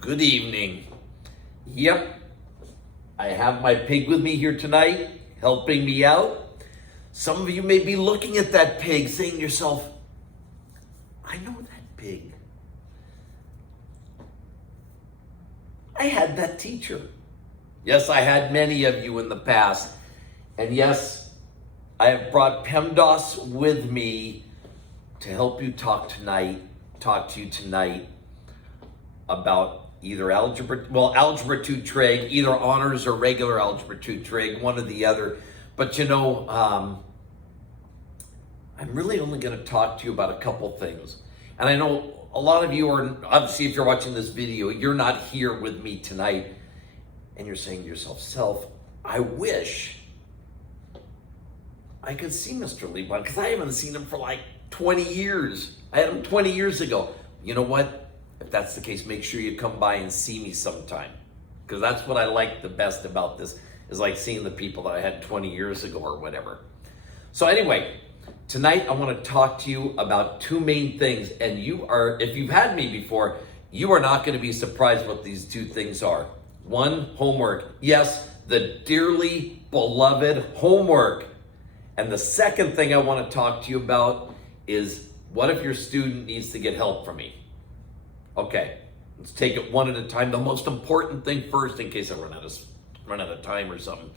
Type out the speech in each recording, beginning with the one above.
Good evening. Yep, I have my pig with me here tonight, helping me out. Some of you may be looking at that pig saying to yourself, I know that pig. I had that teacher. Yes, I had many of you in the past. And yes, I have brought PEMDAS with me to help you talk to you tonight about either Algebra 2 Trig, either honors or regular Algebra 2 Trig, one or the other. But I'm really only going to talk to you about a couple things. And I know a lot of you are, obviously if you're watching this video, you're not here with me tonight. And you're saying to yourself, I wish I could see Mr. Lebon, because I haven't seen him for like 20 years. I had him 20 years ago. You know what? If that's the case, make sure you come by and see me sometime. Because that's what I like the best about this, is like seeing the people that I had 20 years ago or whatever. So anyway, tonight I want to talk to you about two main things. And if you've had me before, you are not going to be surprised what these two things are. One, homework. Yes, the dearly beloved homework. And the second thing I want to talk to you about is, what if your student needs to get help from me? Okay, let's take it one at a time. The most important thing first, in case I run out of time or something.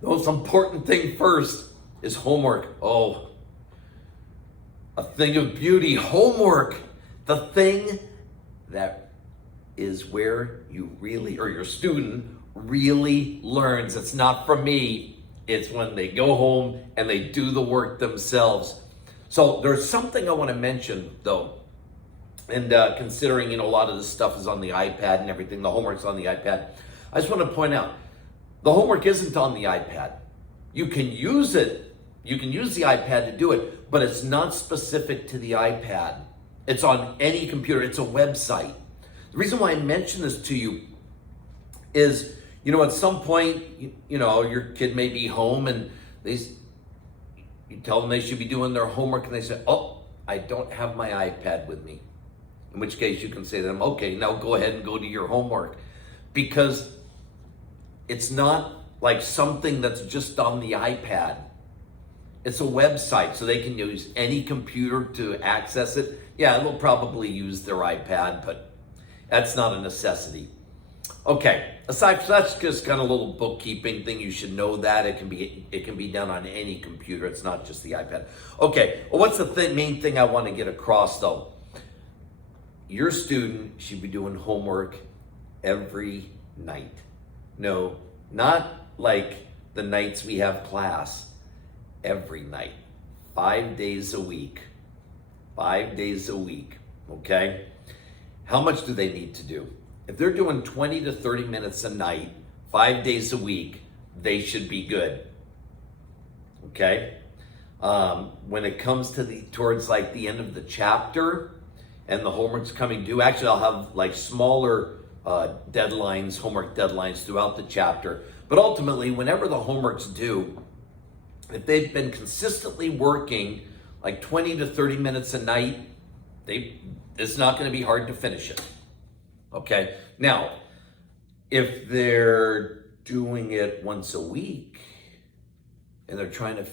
The most important thing first is homework. Oh, a thing of beauty. Homework, the thing that is where you really, or your student really learns. It's not from me. It's when they go home and they do the work themselves. So there's something I want to mention though. And considering, a lot of this stuff is on the iPad and everything, the homework's on the iPad. I just want to point out, the homework isn't on the iPad. You can use it. You can use the iPad to do it, but it's not specific to the iPad. It's on any computer. It's a website. The reason why I mention this to you is, at some point, your kid may be home and you tell them they should be doing their homework and they say, oh, I don't have my iPad with me. In which case you can say to them, okay, now go ahead and go to your homework. Because it's not like something that's just on the iPad. It's a website, so they can use any computer to access it. Yeah, they'll probably use their iPad, but that's not a necessity. Okay, aside from that's just kind of a little bookkeeping thing. You should know that it can be done on any computer. It's not just the iPad. Okay, well, what's the main thing I want to get across though? Your student should be doing homework every night. No, not like the nights we have class. Every night, 5 days a week. 5 days a week. Okay. How much do they need to do? If they're doing 20 to 30 minutes a night, 5 days a week, they should be good. Okay? When it comes to towards like the end of the chapter and the homework's coming due, actually I'll have like smaller deadlines, homework deadlines throughout the chapter. But ultimately, whenever the homework's due, if they've been consistently working like 20 to 30 minutes a night, it's not going to be hard to finish it. Okay. Now, if they're doing it once a week and they're trying to,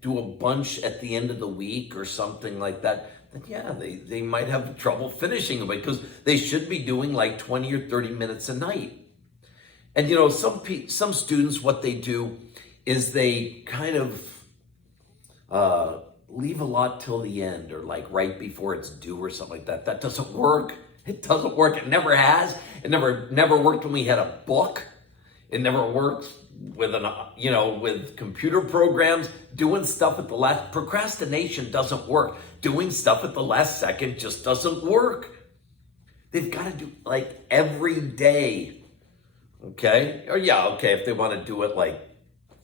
do a bunch at the end of the week or something like that, then yeah, they might have trouble finishing it because they should be doing like 20 or 30 minutes a night. And, some students, what they do is they kind of leave a lot till the end or like right before it's due or something like that. That doesn't work. It doesn't work. It never has. It never worked when we had a book. It never works with with computer programs. Doing stuff at the last, procrastination doesn't work. Doing stuff at the last second just doesn't work. They've got to do like every day. Okay? Or yeah, okay, if they want to do it like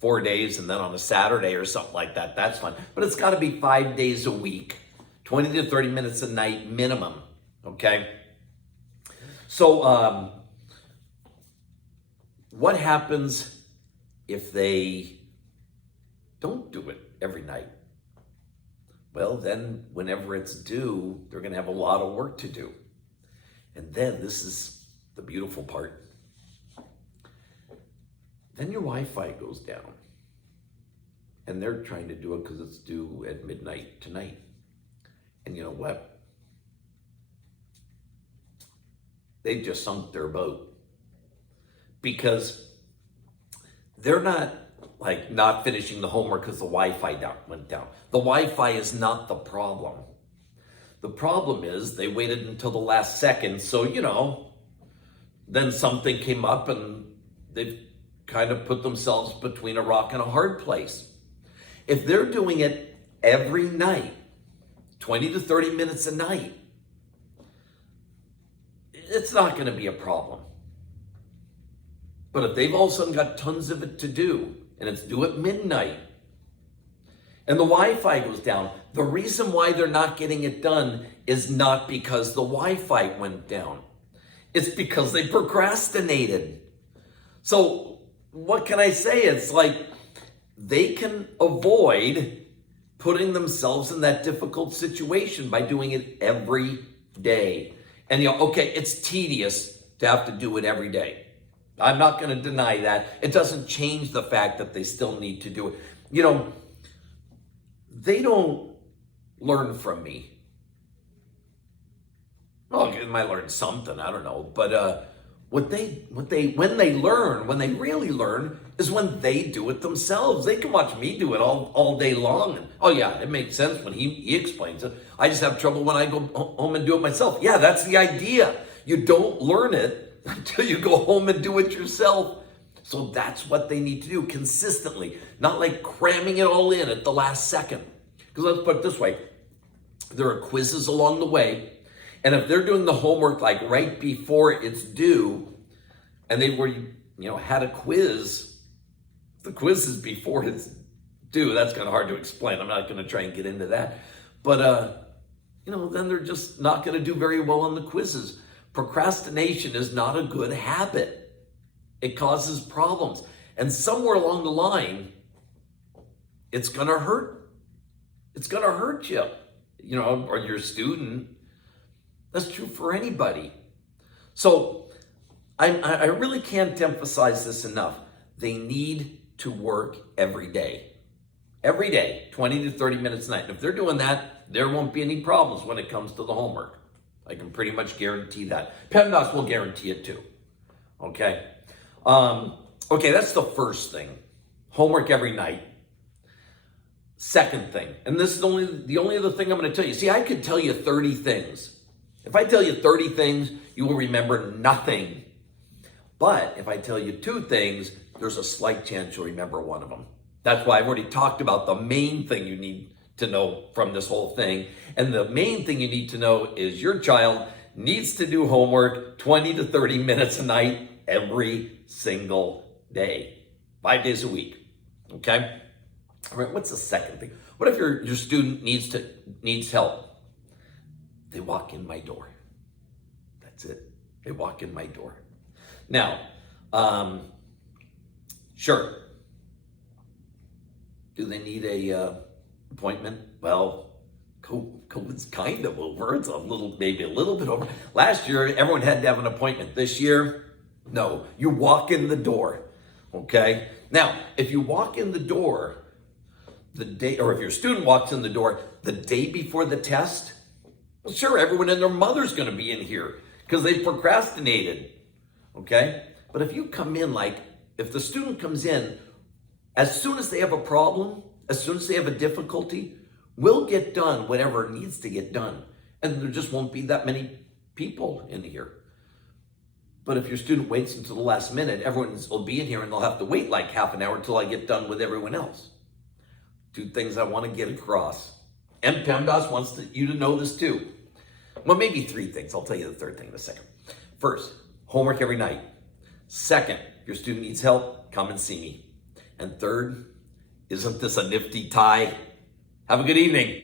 4 days and then on a Saturday or something like that, that's fine. But it's got to be 5 days a week, 20 to 30 minutes a night minimum. Okay? So, what happens if they don't do it every night? Well, then whenever it's due, they're going to have a lot of work to do. And then this is the beautiful part. Then your Wi-Fi goes down. And they're trying to do it because it's due at midnight tonight. And you know what? They just sunk their boat. Because they're not like not finishing the homework because the Wi-Fi went down. The Wi-Fi is not the problem. The problem is they waited until the last second. So, then something came up and they've kind of put themselves between a rock and a hard place. If they're doing it every night, 20 to 30 minutes a night, it's not going to be a problem. But if they've all of a sudden got tons of it to do, and it's due at midnight, and the Wi-Fi goes down, the reason why they're not getting it done is not because the Wi-Fi went down. It's because they procrastinated. So what can I say? It's like they can avoid putting themselves in that difficult situation by doing it every day. And okay, it's tedious to have to do it every day. I'm not going to deny that. It doesn't change the fact that they still need to do it. They don't learn from me. Well, they might learn something, I don't know. But when they really learn is when they do it themselves. They can watch me do it all day long. And, oh yeah, it makes sense when he explains it. I just have trouble when I go home and do it myself. Yeah, that's the idea. You don't learn it until you go home and do it yourself. So that's what they need to do consistently, not like cramming it all in at the last second. Because let's put it this way, there are quizzes along the way, and if they're doing the homework like right before it's due, and they were, had a quiz, the quiz is before it's due. That's kind of hard to explain. I'm not going to try and get into that. But, then they're just not going to do very well on the quizzes. Procrastination is not a good habit. It causes problems. And somewhere along the line, it's going to hurt. It's going to hurt you, or your student. That's true for anybody. So I really can't emphasize this enough. They need to work every day. Every day, 20 to 30 minutes a night. And if they're doing that, there won't be any problems when it comes to the homework. I can pretty much guarantee that. PEMDAS will guarantee it too. Okay? Okay, that's the first thing. Homework every night. Second thing, and this is the only other thing I'm going to tell you. See, I could tell you 30 things. If I tell you 30 things, you will remember nothing. But if I tell you 2 things, there's a slight chance you'll remember one of them. That's why I've already talked about the main thing you need to know from this whole thing. And the main thing you need to know is your child needs to do homework 20 to 30 minutes a night every single day, 5 days a week. Okay? All right, what's the second thing? What if your student needs help? They walk in my door. That's it. They walk in my door. Now, sure. Do they need a appointment? Well, COVID's kind of over. It's maybe a little bit over. Last year, everyone had to have an appointment. This year, no. You walk in the door. Okay? Now, if you walk in the door if your student walks in the door the day before the test, well, sure, everyone and their mother's going to be in here because they procrastinated. Okay? But if you come in if the student comes in, as soon as they have a problem, as soon as they have a difficulty, we'll get done whatever needs to get done. And there just won't be that many people in here. But if your student waits until the last minute, everyone will be in here and they'll have to wait like half an hour until I get done with everyone else. 2 things I want to get across. And PEMDAS wants you to know this too. Well, maybe 3 things. I'll tell you the third thing in a second. First, homework every night. Second, if your student needs help, come and see me. And third, isn't this a nifty tie? Have a good evening.